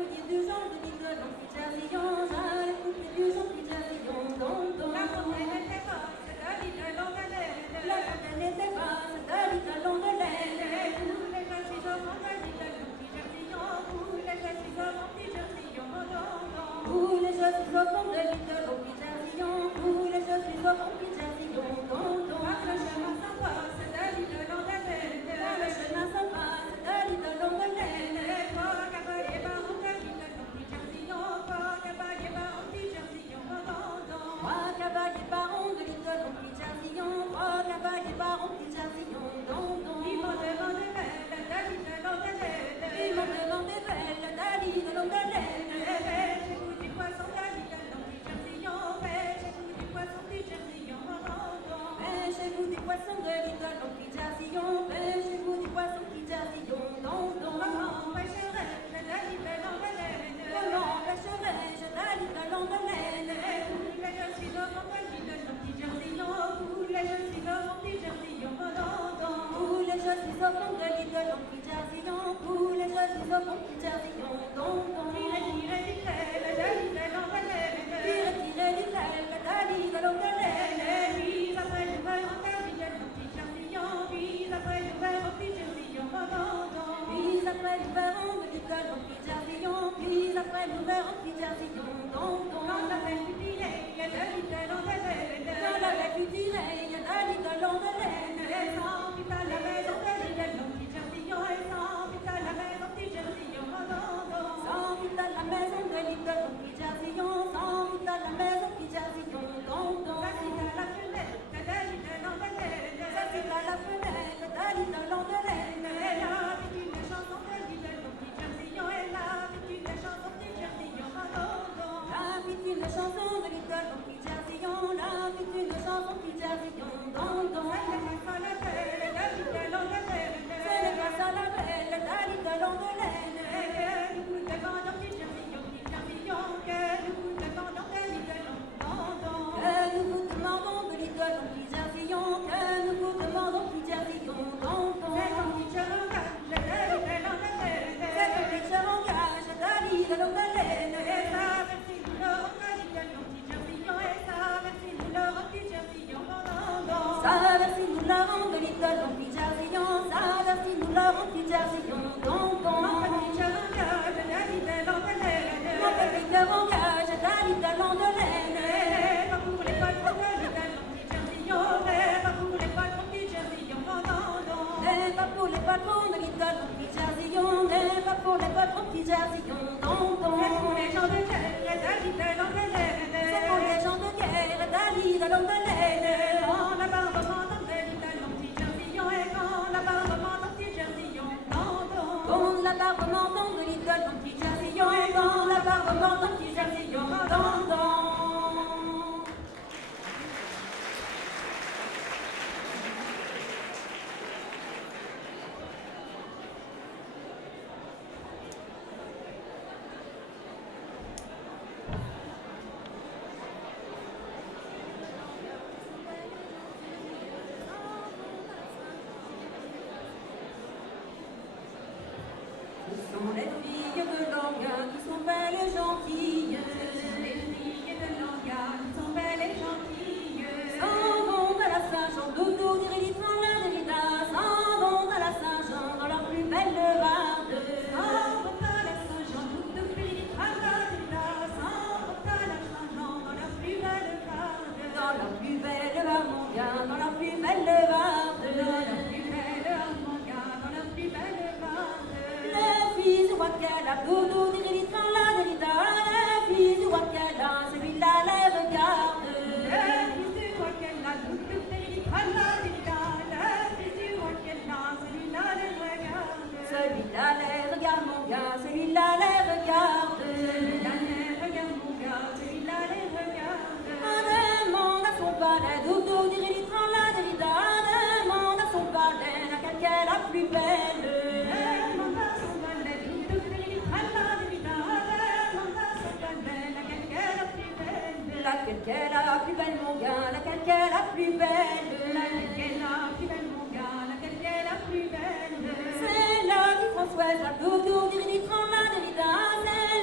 collier du genre de Nicolas, puis Jazillon, le coupier du genre, puis Jazillon, don, don. La fontaine était basse, de Nicolas de laine. La fontaine était basse, de Nicolas de laine. Les jeunes filles au fond de Nicolas, puis Jazillon, les jeunes filles au fond, puis Jazillon, don, don. Tous les jeux qui sont comme de Nicolas, puis Jazillon, tous les jeux qui sont comme puis Jazillon, don, don. Le chemin s'en passe, de Nicolas de laine. Le chemin s'en passe, de Nicolas de laine. Pas cavalier baron de Nicolas, puis Jazillon, pas cavalier baron, puis Jazillon, don, don. Trois cavaliers barons de Nicolas, puis Jazillon, trois cavaliers barons, puis Jazillon, don, don. Ils m'ont demandé belle, de Nicolas de laine. Ils m'ont demandé belle, de Nicolas de laine. J'ai goûté du poisson, de Nicolas, puis Jazillon, j'ai goûté du poisson, puis Jazillon, don, don. Pêchez-vous des poissons de Nicolas, puis Jazillon, pêchez-vous des poissons, puis Jazillon, don, don. Comment pêcherais-je, de Nicolas de laine? Comment pêcherais-je, de Nicolas de laine? Les jeunes filles au fond de Nicolas, puis Jazillon, les jeunes filles au fond, puis Jazillon, don, don. Tous les jeux qui sont comme de Nicolas, puis Jazillon, tous les jeux qui sont comme puis Jazillon, don, don. Tirez, tirez, tirez, de Nicolas de laine. Tirez, tirez du sel, de Nicolas de laine. Puis après le verre, de Nicolas, puis Jazillon, puis après le verre, puis Jazillon, don, don. Puis après nous verrons de Nicolas, puis Jazillon, puis après nous verrons, puis Jazillon, don, don. Quand la belle fut tirée, de Nicolas de laine. Quand la bête fut tirée, de Nicolas de laine. Elle s'en fit à la maison de Nicolas, puis Jazillon, elle s'en fit à la maison, puis Jazillon, don, don. S'en fit à la maison de Nicolas, puis Jazillon, s'en fit à la maison, puis Jazillon, don, don. S'assit à la fenêtre, de Nicolas de laine. S'assit à la fenêtre, de Nicolas de laine. Elle avait une chanson de Nicolas, puis Jazillon, elle avait une chanson de Jazillon, don, don. La fit une chanson de Nicolas, puis Jazillon, la fit une chanson, puis Jazillon, don, don. C'est le grâce à la belle, de Nicolas de laine. Que nous vous demandons de Nicolas, puis Jazillon, que nous vous demandons, puis Jazillon, don, don. C'est un pitcher engage, de Nicolas de laine. Ça versi nous la rend de Nicolas, puis Jazillon, ça versi nous la rend, puis Jazillon, don, don. Mon petit cœur engage, de Nicolas de laine. Pas pour les patrons de Nicolas, puis Jazillon, pas pour les patrons de Jazillon, don, don. N'est pas pour les patrons de Nicolas, puis Jazillon, n'est pas pour les patrons, puis Jazillon, don, don. C'est pour les gens de guerre, de Nicolas de laine. C'est pour les gens de guerre, de Nicolas de laine. Quand la barbe m'entend de Nicolas, puis Jazillon, et quand la barbe m'entend de Jazillon, don, don. Quand la barbe m'entend de Nicolas, puis Jazillon, et quand la barbe m'entend, puis Jazillon, don, don. Ce sont les filles de Languin qui sont belles et gentilles. Les filles de Languin sont belles et gentilles. S'en vont à la Saint-Jean, doudou, dirili, tralala, dirida. S'en vont à la Saint-Jean dans leur plus belle barde. S'en vont à la Saint-Jean, toutes de filles, tralala, s'en vont à la Saint-Jean dans leur plus belle barde. Dans leur plus belle barde, mon gars, dans leur plus belle barde. Dans leur plus belle barde, mon gars, dans leur plus belle barde. Les filles du Wakala, doudou, dirili, tralala, dirida. Les filles du Wakala, celui-là les regarde. Les filles du Wakala, toutes de filles, tralala, les filles du Wakala, celui-là les regarde. Celui-là les regarde, mon gars, celui-là les regarde. Celui-là les regarde, mon gars, celui-là les regarde. Demande à son palais, doudou, dirili, tralala, dirida. Demande à son palais, laquelle qu'est la plus belle. Demande à son palais, toutes de filles, tralala, demande à son palais, laquelle qu'est la plus belle. Laquelle qu'est la plus belle, mon gars, laquelle qu'est la plus belle. Laquelle qu'est la plus belle, mon gars, laquelle qu'est la plus belle. C'est la vie Françoise, la doudou, dirili, tralala, dirida. C'est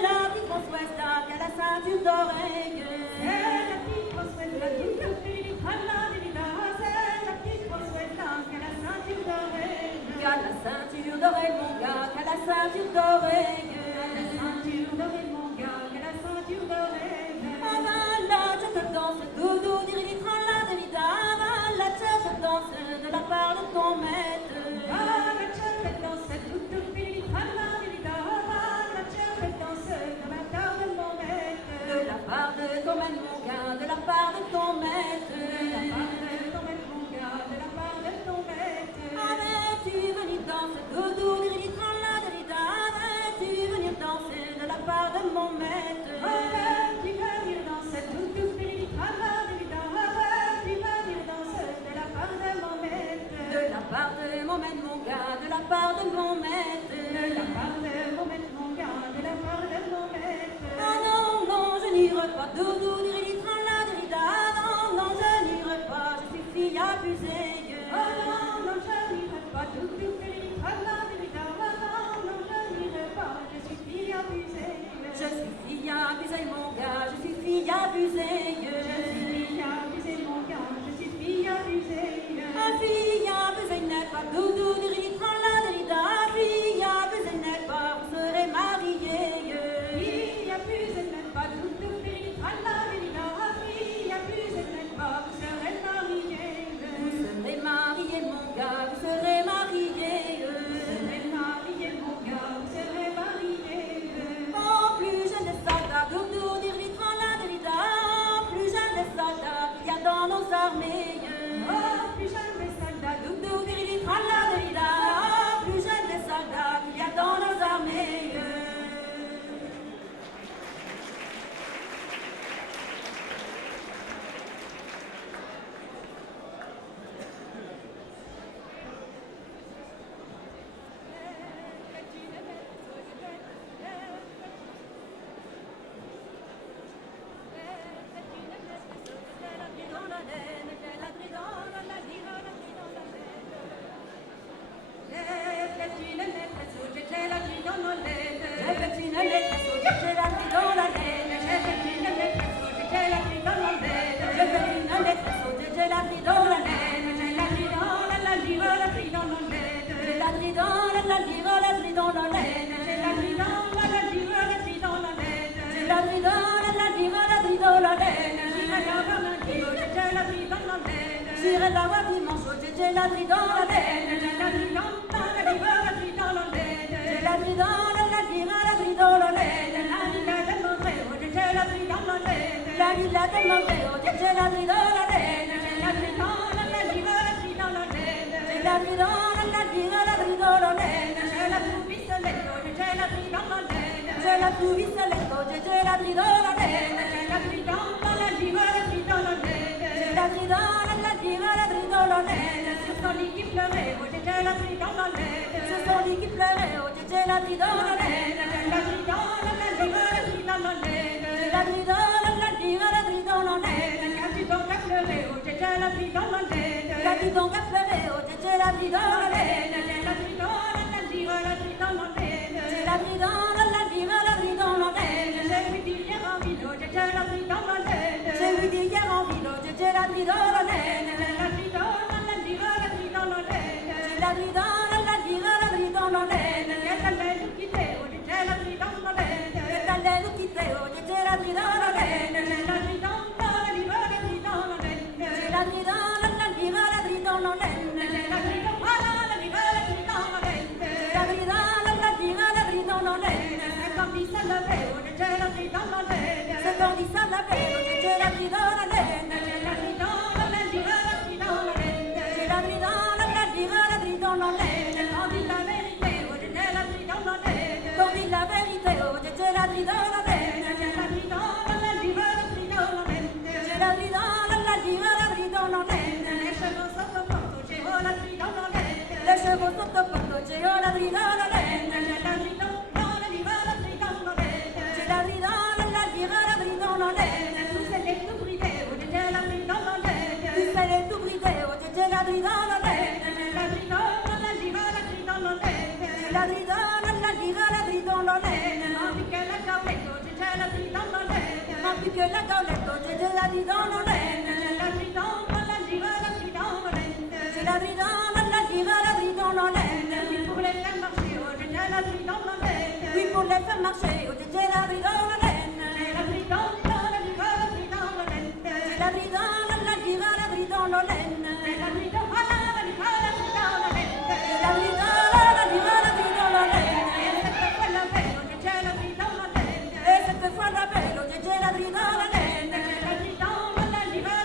abusée. Je suis fille abusée, mon gars, je suis fille abusée. Fille abusée n'est pas doudou, diri, trala, dirida. Fille abusée n'est pas, vous serez mariée. Fille abusée n'est pas doudou, diri, trala, dirida. Fille abusée n'est pas, vous serez mariée. Vous serez mariée, mon gars, vous serez mariée. Vous serez mariée, mon gars, vous serez mariée. Oh, plus jeune des soldats, doudou, diri, trala, dirida. Plus jeune des soldats qu'il y a dans nos armées. Oh, plus jeune des soldats, Doudou, diri, trala, dirida. Plus jeune des soldats qu'il y a dans nos armées. J'irai la voir dimanche, j'ai la vie dans la laine. J'ai la vie dans la vie dans la laine. J'ai la vie dans la vie dans la laine. La vie la demandé, j'ai la vie dans la laine. La vie la demandé, j'ai la vie dans la laine. J'ai la vie dans la vie dans la laine. J'ai la vie dans la vie dans la laine. J'ai la trouvé salette, j'ai la vie dans la laine. J'ai la trouvé salette, j'ai la vie dans la laine. J'ai la vie dans la vie dans la laine. J'ai la vie dans la vie dans la laine. Ce sont les qui pleuraient, j'ai la vie dans la laine. Ce sont les qui pleuraient, j'ai la vie dans la laine. J'ai la vie dans la vie dans la laine. J'ai la vie dans la vie dans la laine. Qu'as-tu donc à pleurer, j'ai la vie dans la laine. Qu'as-tu donc à pleurer, j'ai la vie dans la laine. J'ai la vie dans la vie dans la laine. J'ai la vie dans la vie dans la laine. J'ai vu dire en ville, j'ai la vie dans la laine. J'ai vu dire en ville, j'ai la vie dans la laine. J'ai la vie dans la vie dans la laine. J'ai la vie dans la vie dans la laine. Qu'est-ce qu'elle nous quitter, j'ai la vie dans la laine. Qu'est-ce qu'elle nous quitter, j'ai la vie dans la laine. J'ai la vie dans la vie dans la laine. J'ai la vie dans la vie dans la laine. J'ai la vie dans la vie dans la laine. J'ai la vie dans la vie dans la laine. C'est quand il s'en levait, j'ai la vie dans la laine. C'est quand il s'en levait, j'ai la vie dans la laine. J'ai la vie dans la vie dans la laine. J'ai la vie dans la vie dans la laine. Quand il la vérité, j'ai la vie dans la laine. Quand il la vérité, j'ai la vie dans la laine. J'ai la vie dans la vie dans la laine. J'ai la vie dans la vie dans la laine. Les chevaux sont au porte, j'ai la vie dans la laine. Les chevaux sont au porte, j'ai la vie dans la laine. J'ai la vie dans la vie dans la laine. J'ai la vie dans la vie dans la laine. Tous les tout bridé, j'ai la vie dans la laine. Tous les tout bridé, j'ai la vie dans la laine. J'ai la vie dans la vie dans la laine. J'ai la vie dans la vie dans la laine. Non plus que la galette, j'ai la vie dans la laine. Non plus que la galette, j'ai la vie dans la laine. J'ai la vie dans la vie dans la laine. J'ai la vie dans la vie dans la laine. Oui, pour les faire marcher, j'ai la vie dans la laine. Oui, pour les faire marcher, j'ai la vie dans la laine. J'ai la vie dans la vie dans la laine. J'ai la vie dans la vie dans la laine. J'ai la vie dans la vie dans la laine. J'ai la vie dans la vie dans la laine. Et cette fois la belle, j'ai la vie dans la laine. J'ai la vie dans la vie dans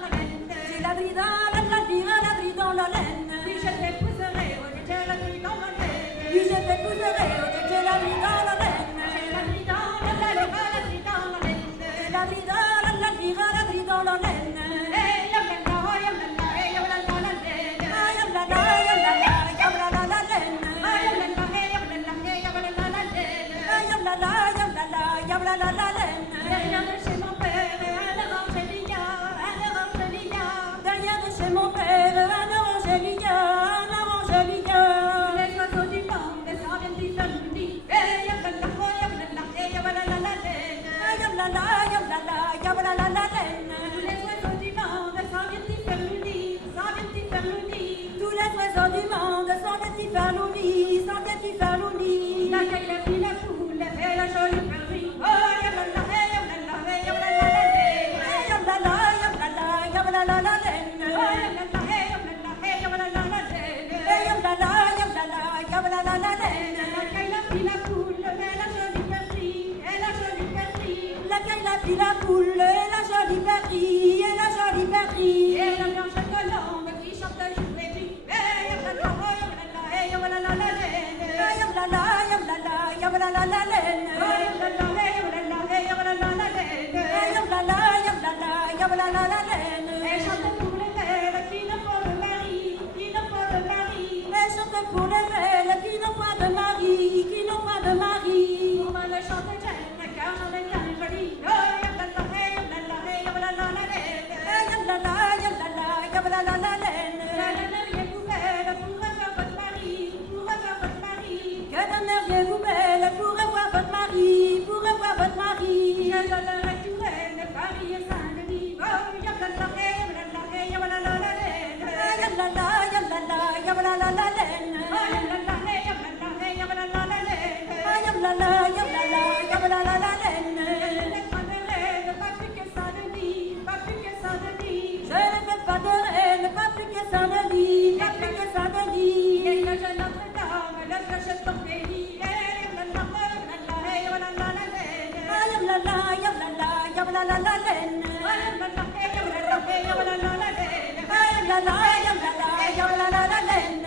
la laine. J'ai la vie dans la vie dans la laine. Puis je t'épouserai, j'ai la vie dans la laine. Puis je t'épouserai, j'ai la vie dans la laine. J'ai la vie dans la vie dans la laine. J'ai la vie dans la vie dans la laine. Hey, yamla, yamla, yamla, la laine. Yamla, yamla, yamla, la laine. Yamla, yamla, yamla, la laine. Yamla, la laine. Derrière de chez mon père, un Angélica, derrière de chez mon père, un Angélica. Les oiseaux du vent descendent du samedi. Hey, yamla, yamla, yamla, la laine. Yamla, yamla, mairie. Et la blanche colombe qui chante jour et nuit. Et yablala, et yablala, Yam la la, yam la la, yam la la la laine. Yam la la, yam la la, yam la la la laine. et chante pour les belles qui n'ont pas de mari, qui n'ont pas de mari. Elle chante pour les belles qui n'ont pas de mari, qui n'ont pas de mari. Pour moi le chante j'aime, car j'en ai bien joli. Oh, yablala, yablala, Yam la la, yam la la, yam la la la laine. que donneriez-vous belle pour avoir votre mari, pour avoir votre mari. Que donneriez-vous belle pour avoir votre mari, pour avoir votre mari? Je donnerai tout reine, Paris et Saint-Denis. Oh, yablala, yablala, Yam la la, yam la la, yam la la la laine. oh, yablala, yablala, Yam la la, yam la la, yam la la la laine. pas de reine, pas plus que Saint-Denis, pas plus que Saint-Denis. Je ne fais pas de reine, pas plus que Saint-Denis, pas plus que Saint-Denis. Et que je Notre-Dame, le clocher ton pays. Yam la la, yam la la, yam la la la laine. Yam la la, yam la la, yam la la la laine.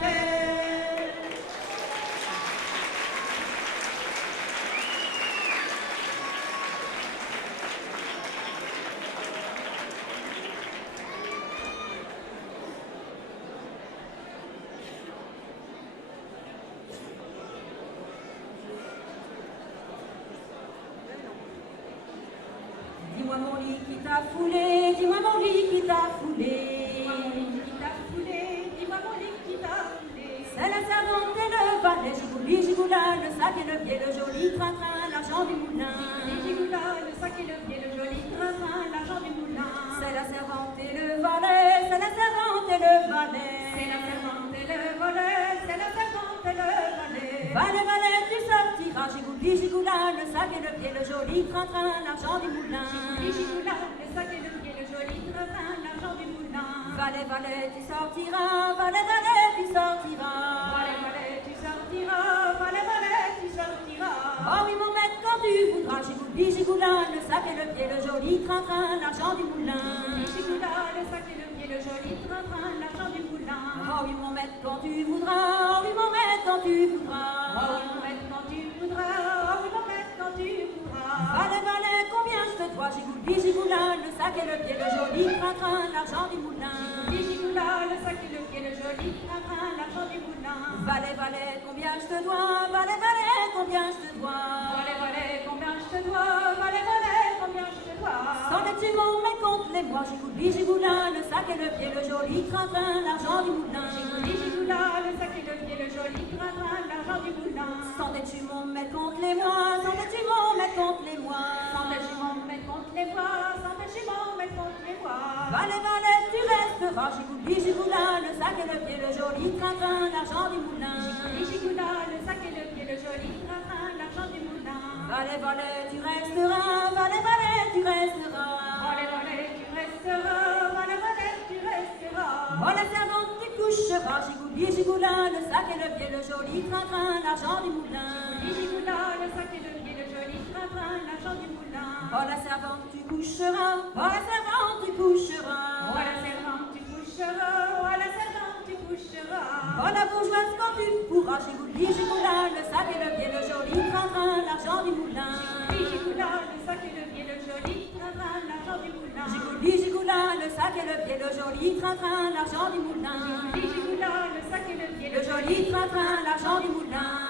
Dis-moi mon lit qui t'a foulé, dis-moi mon lit qui t'a foulé. C'est la servante et le valet, gigouli, gigoula, le sac et le pied, le joli train-train, l'argent du moulin. C'est la servante et le valet, c'est la servante et le valet. Valet, valet, tu sortiras, gigouli, gigoula, le sac et le pied, le joli train-train, l'argent du moulin. Valet, valet, tu sortiras, valet, valet, tu sortiras. Oh oui, mon maître, quand tu voudras, gigouli, gigoula, le sac et le pied, le joli train-train, l'argent du moulin. Oh oui, mon maître, quand tu voudras, oh oui, mon maître, quand tu voudras. Valet, valet, combien je te dois, gigouli, gigoula, le sac et le pied, le joli train-train, l'argent du moulin. Valet, valet, combien je te dois, valet, valet, combien je te dois. S'en es-tu mon mec, compte les mois, gigouli, gigoula, le sac et le pied, le joli train-train, l'argent du moulin. S'en es-tu mon mec, compte les mois, s'en es-tu mon mec, compte les mois. Valet, valet, tu resteras, gigouli, gigoula, le sac et le pied, le joli train-train, l'argent du moulin. Valet, valet, tu resteras, valet, valet, tu resteras. Oh la servante, tu coucheras, gigouli, gigoula, le sac et le pied, le joli train-train, l'argent du moulin. Oh la servante, tu coucheras, oh la servante, tu coucheras. Oh la bourgeoise, quand tu pourras, gigouli, gigoula, le sac et le pied, le joli train-train, l'argent du moulin. Gigouli, gigoula, le sac et le pied, le joli train-train, l'argent du moulin. Le joli train-train, l'argent du moulin.